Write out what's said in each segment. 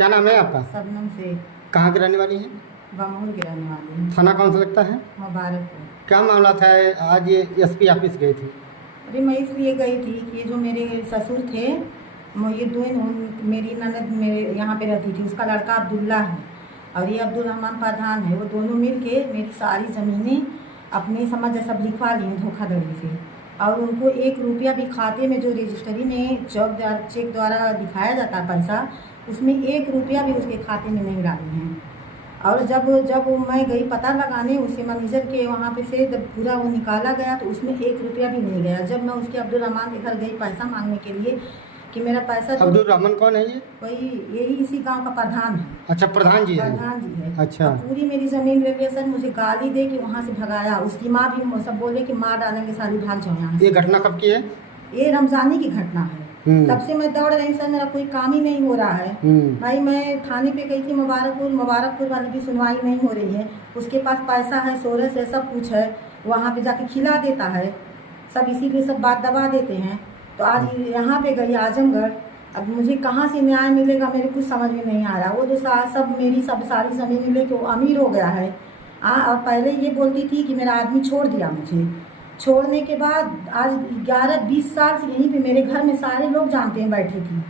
क्या नाम है आपका? शबनम से कहाँ की रहने वाली हैं? बमूल की रहने वाली हूँ। थाना कौन सा लगता है? मुबारकपुर। क्या मामला था? आज ये एसपी ऑफिस गई थी। अरे मैं इसलिए गई थी कि ये जो मेरे ससुर थे, ये दो मेरी ननद मेरे यहाँ पे रहती थी, उसका लड़का अब्दुल्ला है और ये अब्दुल रहमान प्रधान है। वो दोनों मिल के मेरी सारी ज़मीनें अपनी समझ सब लिखवा ली हैं धोखाधड़ी से, और उनको 1 रुपया भी खाते में जो रजिस्ट्री में चेक द्वारा दिखाया जाता है पैसा, उसमें 1 रुपया भी उसके खाते में नहीं डाले हैं। और जब मैं गई पता लगाने उससे मैनेजर के वहाँ पे से जब पूरा वो निकाला गया तो उसमें 1 रुपया भी नहीं गया। जब मैं उसके अब्दुल रहमान के घर गई पैसा मांगने के लिए कि मेरा पैसा तो अब्दुल रहमान कौन है ये? वही यही इसी गांव का प्रधान है। अच्छा, प्रधान जी है। प्रधान जी है। अच्छा। और पूरी मेरी ज़मीन ले लिया सर, मुझे गाली दे के वहाँ से भगाया। उसकी माँ भी सब बोले कि मार डालेंगे, साली भाग जाओ यहाँ से। ये घटना कब की है? ये रमजानी की घटना है। तब से मैं दौड़ रही सर, मेरा कोई काम ही नहीं हो रहा है। भाई मैं थाने पे गई थी मुबारकपुर वाले की सुनवाई नहीं हो रही है। उसके पास पैसा है, सोरस है, सब कुछ है, वहाँ पे जाके खिला देता है सब, इसीलिए सब बात दबा देते हैं। तो आज यहाँ पे गई आजमगढ़, अब मुझे कहाँ से न्याय मिलेगा मेरे कुछ समझ में नहीं आ रहा। वो जो सब मेरी सारी ज़मीनें लेके वो अमीर हो गया है। और पहले ये बोलती थी कि मेरा आदमी छोड़ दिया मुझे। छोड़ने के बाद आज 11-20 साल से यहीं पे मेरे घर में सारे लोग जानते हैं बैठी थी।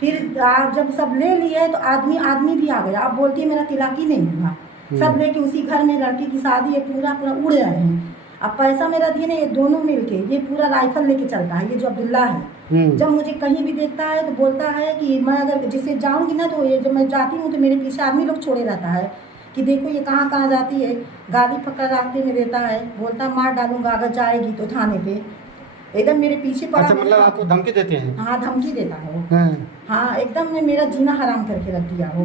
फिर आप जब सब ले लिए तो आदमी भी आ गया। अब बोलती है मेरा तिलाकी नहीं हुआ, सब लेके उसी घर में लड़की की शादी है, पूरा उड़ रहे हैं। अब पैसा मेरा दिए ना, ये दोनों मिलके ये पूरा राइफल लेके चलता है, ये जो अब्दुल्ला है। जब मुझे कहीं भी देखता है तो बोलता है कि मैं अगर जिसे जाऊंगी ना तो ये जब मैं जाती हूँ तो मेरे पीछे आदमी लोग छोड़े रहता है कि देखो ये कहाँ जाती है। गाली पकड़ रास्ते में देता है, बोलता मार डालूंगा अगर जाएगी तो थाने पे। एकदम मेरे पीछे पड़ा। अच्छा, मतलब आपको धमकी देते हैं? हाँ, धमकी देता है वो। हाँ, एकदम में मेरा जीना हराम करके रख दिया वो।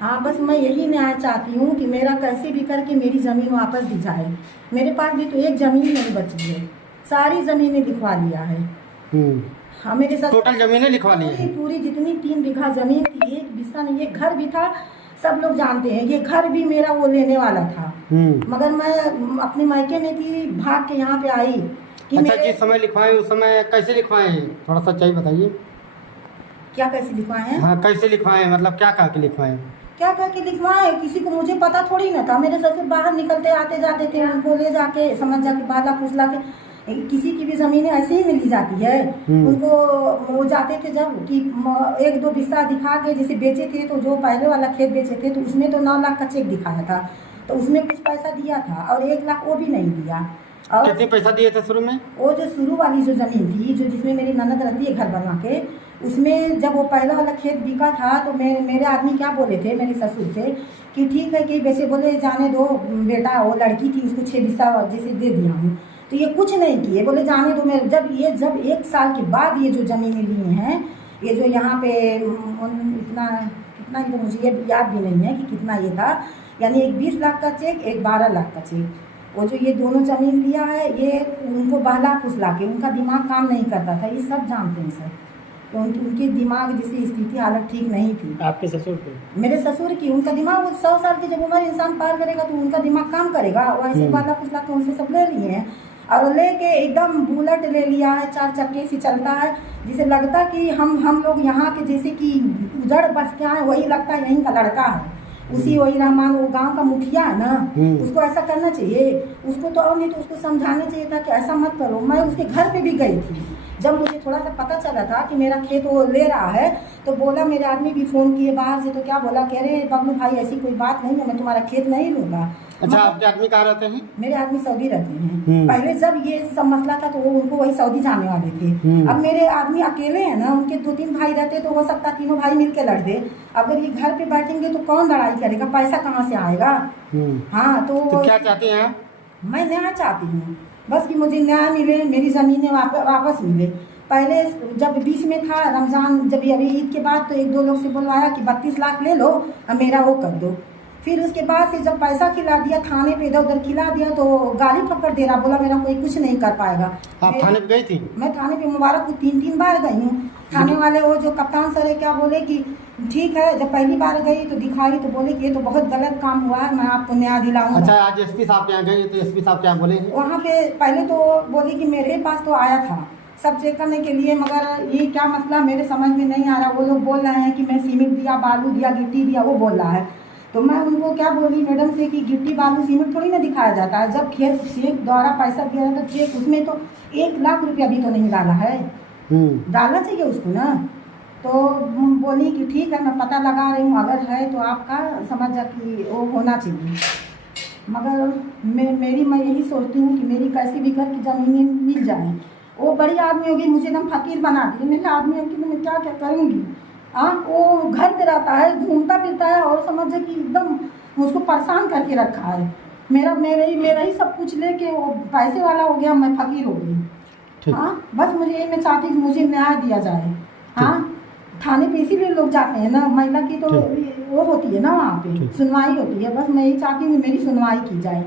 हाँ, बस मैं यही न्याय चाहती हूँ कि मेरा कैसे भी करके मेरी ज़मीन वापस दी जाए। मेरे पास भी तो एक ज़मीन नहीं बची है, सारी ज़मीनें लिखवा लिया है। हाँ, मेरे साथ टोटल ज़मीनें लिखवा ली है? पूरी जितनी 3 बीघा ज़मीन थी, 1 बिस्सा नहीं, ये घर भी था, सब लोग जानते हैं। ये घर भी मेरा वो लेने वाला था, मगर मैं अपने मायके में थी, भाग के यहाँ पे आई कि अच्छा, जिस समय लिखवाए उस समय कैसे लिखवाए हैं? थोड़ा सच्चाई बताइए। क्या कैसे लिखवाए हैं? हाँ, कैसे लिखवाए, मतलब क्या कह के लिखवाए? क्या कह के लिखवाए? किसी को मुझे पता थोड़ी ना था। मेरे ससुर बाहर निकलते आते जाते थे, उनको ले जाके समझ जाके बाला फुसला के किसी की भी ज़मीनें ऐसे ही मिली जाती है उनको। वो जाते थे जब कि 1-2 बिस्सा दिखा के जैसे बेचे थे, तो जो पहले वाला खेत बेचे थे तो उसमें तो 9 लाख का चेक दिखाया था, तो उसमें कुछ पैसा दिया था और 1 लाख वो भी नहीं दिया। और कितने पैसा दिए थे शुरू में? वो जो शुरू वाली जो ज़मीन थी, जो जिसमें मेरी ननद रहती है घर बनवा के, उसमें जब वो पहला वाला खेत बिका था तो मेरे आदमी क्या बोले थे मेरे ससुर से कि ठीक है कि वैसे बोले जाने दो बेटा, वो लड़की थी उसको 6 बिस्सा जैसे दे दिया हूँ, तो ये कुछ नहीं किए, बोले जाने दो। मेरे जब 1 साल के बाद ये जो ज़मीनें लिए हैं, ये जो यहाँ पे कितना ही तो मुझे ये याद भी नहीं है कि कितना ये था, यानी एक 20 लाख का चेक, एक 12 लाख का चेक, वो जो ये दोनों ज़मीन लिया है, ये उनको बहला फुसला के, उनका दिमाग काम नहीं करता था, ये सब जानते हैं सर। तो उनके दिमाग जैसी स्थिति हालत ठीक नहीं थी। आपके ससुर की? मेरे ससुर की। उनका दिमाग 100 साल की जब उम्र इंसान पार करेगा तो उनका दिमाग काम करेगा। वैसे बहला फुसला के उनसे सब ले लिए हैं और लेके एकदम बुलेट ले लिया है, 4 चक्के से चलता है, जिसे लगता कि हम लोग यहाँ के जैसे कि उजड़ बस के आए, वही लगता है यहीं का लड़का है। उसी वही रहमान वो गांव का मुखिया है ना, उसको ऐसा करना चाहिए उसको तो, और नहीं तो उसको समझाना चाहिए था कि ऐसा मत करो। मैं उसके घर पे भी गई थी जब मुझे थोड़ा सा पता चला था कि मेरा खेत वो ले रहा है, तो बोला, मेरे आदमी भी फ़ोन किए बाहर से, तो क्या बोला, कह रहे बबलू भाई ऐसी कोई बात नहीं है, मैं तुम्हारा खेत नहीं लूँगा। अच्छा, आपके आदमी कहाँ रहते हैं? मेरे आदमी सऊदी रहते हैं। पहले जब ये सब मसला था तो वो उनको वही सऊदी जाने वाले थे। अब मेरे आदमी अकेले हैं ना, उनके 2-3 भाई रहते तो हो सकता 3 भाई मिलके लड़ दे। अगर ये घर पे बैठेंगे तो कौन लड़ाई करेगा, पैसा कहाँ से आएगा? हाँ, तो क्या चाहते हैं आप? मैं न्याय चाहती हूँ बस कि मुझे न्याय मिले, मेरी ज़मीनें वापस मिले। पहले जब बीच में था रमज़ान, जब अभी ईद के बाद, तो 1-2 लोग से बुलवाया कि 32 लाख ले लो और मेरा वो कर दो। फिर उसके बाद से जब पैसा खिला दिया, थाने पे इधर उधर खिला दिया, तो गाली पकड़ दे रहा, बोला मेरा कोई कुछ नहीं कर पाएगा। आप थाने पे गई थी? मैं थाने पे मुबारकपुर 3-3 बार गई हूँ। थाने वाले वो जो कप्तान सर है क्या बोले कि ठीक है, जब पहली बार गई तो दिखाई तो बोले कि ये तो बहुत गलत काम हुआ है, मैं आपको न्याय दिलाऊंगा। अच्छा, आज एसपी साहब के यहाँ गई तो एसपी साहब क्या बोले? वहाँ पे पहले तो बोले कि मेरे पास तो आया था सब चेक करने के लिए, मगर ये क्या मसला मेरे समझ में नहीं आ रहा। वो लोग बोल रहे हैं कि मैं सीमेंट दिया, बालू दिया, गिट्टी दिया, वो बोल रहा है। तो मैं उनको क्या बोली मैडम से कि गिट्टी बालू सीमेंट थोड़ी ना दिखाया जाता है। जब खेत चेक द्वारा पैसा दिया जाता है तो चेक उसमें तो 1 लाख रुपया भी तो नहीं डाला है, डालना चाहिए उसको ना। तो बोली कि ठीक है मैं पता लगा रही हूँ, अगर है तो आपका समझ जा कि वो होना चाहिए। मगर मैं यही सोचती हूँ कि मेरी कैसी भी करके ज़मीनें मिल जाए। वो बड़ी आदमी होगी, मुझे एकदम फकीर बना दी। मेरे आदमी है कि मैं क्या क्या करूँगी। हाँ, वो घर पे रहता है, घूमता फिरता है और समझ कि एकदम मुझको परेशान करके रखा है। मेरा ही सब कुछ लेके वो पैसे वाला हो गया, मैं फकीर हो गई। हाँ, बस मुझे ये मैं चाहती हूँ कि मुझे न्याय दिया जाए। हाँ, थाने पे इसीलिए लोग जाते हैं ना, महिला की तो वो होती है ना, वहाँ पे सुनवाई होती है। बस मैं यही चाहती हूँ कि मेरी सुनवाई की जाए।